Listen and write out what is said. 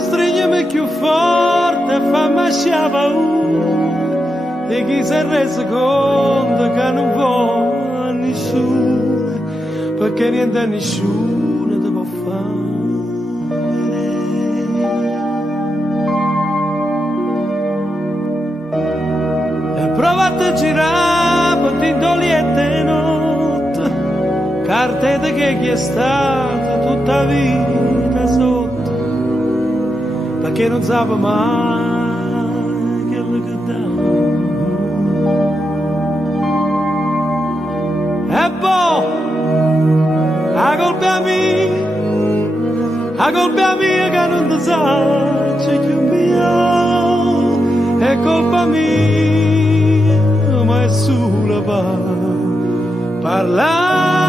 stringermi più forte e fammi paura di chi si è reso conto che non vuole a nessuno, perché niente a nessuno ti può fare. E provate a girare per tintoliette notte, carte che chi è stata tutta vita sotto, perché non sapeva mai quello che dà. E poi, la colpa mia che non ti sa, c'è più mia, è colpa mia, ma è solo parlare.